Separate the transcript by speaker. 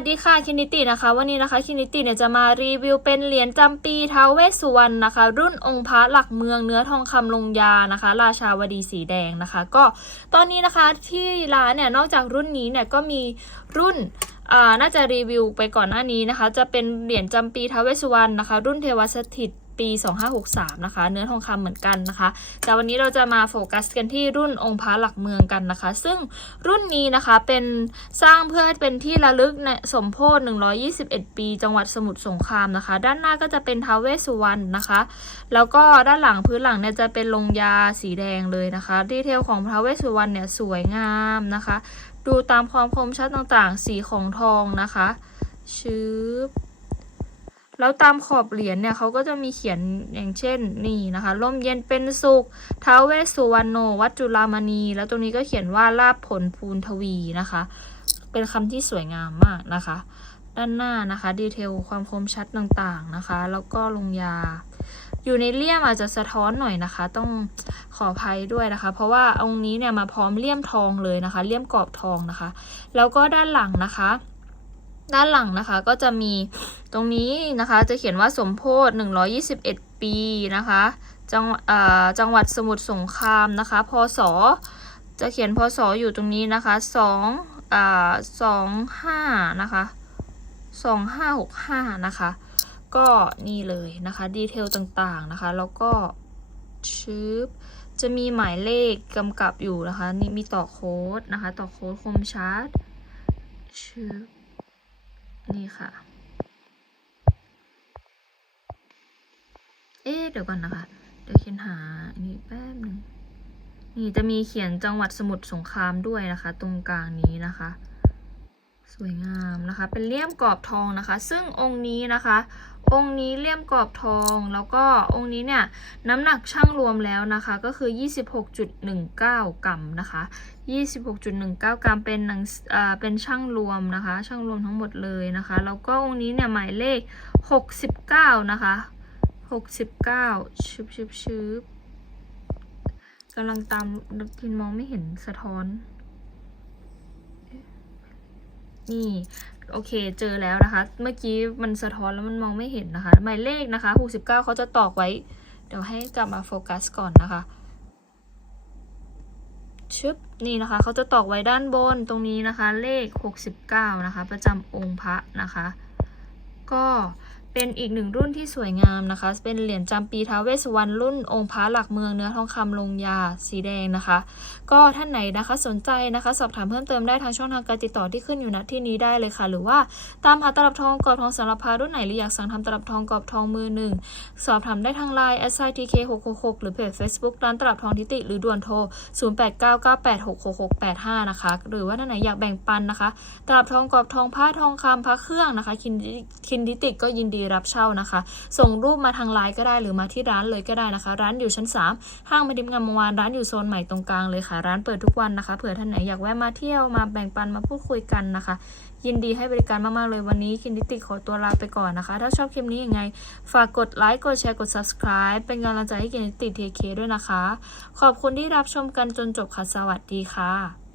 Speaker 1: วัสดีค่ะคินิตินะคะ วันนี้นะคะคินิติเนี่ยจะมารีวิวเป็นเหรียญจำปีท้าวเวสสุวรรณนะคะ รุ่นองค์พระหลักเมืองเนื้อทองคำลงยานะคะ ราชาวดีสีแดงนะคะ ก็ตอนนี้นะคะที่ร้านเนี่ยนอกจากรุ่นนี้เนี่ยก็มีรุ่นอ่าน่าจะรีวิวไปก่อนหน้านี้นะคะ จะเป็นเหรียญจำปีท้าวเวสสุวรรณนะคะ รุ่นเทวสถิต ปี 2563 นะคะ เนื้อทองคำเหมือนกันนะคะ แต่วันนี้เราจะมาโฟกัสกันที่รุ่นองค์พระหลักเมืองกันนะคะ ซึ่งรุ่นนี้นะคะเป็นสร้างเพื่อเป็นที่ระลึกในสมโพธิ121 ปี จังหวัดสมุทรสงครามนะคะ ด้านหน้าก็จะเป็นท้าวเวสสุวรรณนะคะ แล้วก็ด้านหลังพื้นหลังเนี่ยจะเป็นลงยาสีแดงเลยนะคะ ดีเทลของท้าวเวสสุวรรณเนี่ยสวยงามนะคะ ดูตามความคมชัดต่างๆ สีของทองนะคะชืบ แล้วตามขอบเหรียญเนี่ยเขาก็จะมีเขียนอย่างเช่นนี่นะคะร่มเย็นเป็นสุขท้าวเวสสุวรรณโนวัดจุฬามณี แล้วตรงนี้ก็เขียนว่าลาบผลภูนทวีนะคะ เป็นคำที่สวยงามมากนะคะ ด้านหน้านะคะดีเทลความคมชัดต่างๆนะคะ แล้วก็ลงยา อยู่ในเลี่ยมอาจจะสะท้อนหน่อยนะคะ ต้องขออภัยด้วยนะคะ เพราะว่าองค์นี้เนี่ยมาพร้อมเลี่ยมทองเลยนะคะ เลี่ยมกรอบทองนะคะ แล้วก็ด้านหลังนะคะ ด้านหลังนะคะก็จะมี ตรงนี้นะคะจะเขียนว่าสมโพธิ121 ปีนะคะจังอ่อจังหวัดสมุทรสงครามนะคะพศจะเขียนพศอยู่ตรงนี้นะคะ2อ่า25นะคะ2565นะคะ ก็นี่เลยนะคะดีเทลต่างๆนะคะ แล้วก็ชืบจะมีหมายเลขกำกับอยู่นะคะ นี่มีต่อโค้ดนะคะ ต่อโค้ดคมชัดชืบนี่ค่ะ อ๊ะเดี๋ยวก่อนนะคะ เดี๋ยวเขียนหาอันนี้แป๊บหนึ่งนี่จะมีเขียนจังหวัดสมุทรสงครามด้วยนะคะ ตรงกลางนี้นะคะ สวยงามนะคะ เป็นเลี่ยมกรอบทองนะคะ ซึ่งองค์นี้นะคะ องค์นี้เลี่ยมกรอบทองแล้วก็องค์นี้เนี่ยน้ำหนักช่างรวมแล้วนะคะ ก็คือ 26.19 กรัมนะคะ 26.19 กรัมเป็นหนังอ่าเป็นช่างรวมนะคะ ช่างรวมทั้งหมดเลยนะคะแล้วก็องค์นี้เนี่ยหมายเลข 69 นะคะ 69ชึบชึบชึบกำลังตามพินมองไม่เห็นสะท้อน นี่ โอเคเจอแล้วนะคะ เมื่อกี้มันสะท้อนแล้วมันมองไม่เห็นนะคะ หมายเลขนะคะ69เขาจะตอกไว้ เดี๋ยวให้กลับมาโฟกัสก่อนนะคะชึบนี่นะคะเขาจะตอกไว้ด้านบนตรงนี้นะคะ เลข 69 นะคะ ประจำองค์พระนะคะ ก็ เป็นอีกหนึ่งรุ่นที่สวยงามนะคะ เป็นเหรียญจำปีท้าเวสวรรณรุ่นองค์พระหลักเมืองเนื้อทองคำลงยาสีแดงนะคะ ก็ท่านไหนนะคะสนใจนะคะ สอบถามเพิ่มเติมได้ทางช่องทางการติดต่อที่ขึ้นอยู่ณที่นี้ได้เลยค่ะ หรือว่าตามหาตลับทองกรอบทองสารพารุ่นไหนหรืออยากสั่งทำตลับทองกรอบทองมือหนึ่งสอบถามได้ทางไลน์ s i t k 6 6 6หรือเพจ Facebook ร้านตลับทองทิติ หรือด่วนโทร 0899866685 นะคะ หรือว่าท่านไหนอยากแบ่งปันนะคะ ตลับทองกรอบทองผ้าทองคำพระเครื่องนะคะคินดิคินดิติกก็ยินดีรับเช่านะคะ ส่งรูปมาทางไลน์ก็ได้หรือมาที่ร้านเลยก็ได้นะคะ ร้านอยู่ชั้น 3 ห้างมาดิมงามวงวานร้านอยู่โซนใหม่ตรงกลางเลยค่ะ ร้านเปิดทุกวันนะคะเผื่อท่านไหนอยากแวะมาเที่ยวมาแบ่งปันมาพูดคุยกันนะคะ ยินดีให้บริการมาก ๆ เลยวันนี้คินดิติขอตัวลาไปก่อนนะคะ ถ้าชอบคลิปนี้ยังไง ฝากกดไลค์กดแชร์กด subscribe เป็นกำลังใจให้คินดิติเทเคด้วยนะคะ ขอบคุณที่รับชมกันจนจบค่ะสวัสดีค่ะ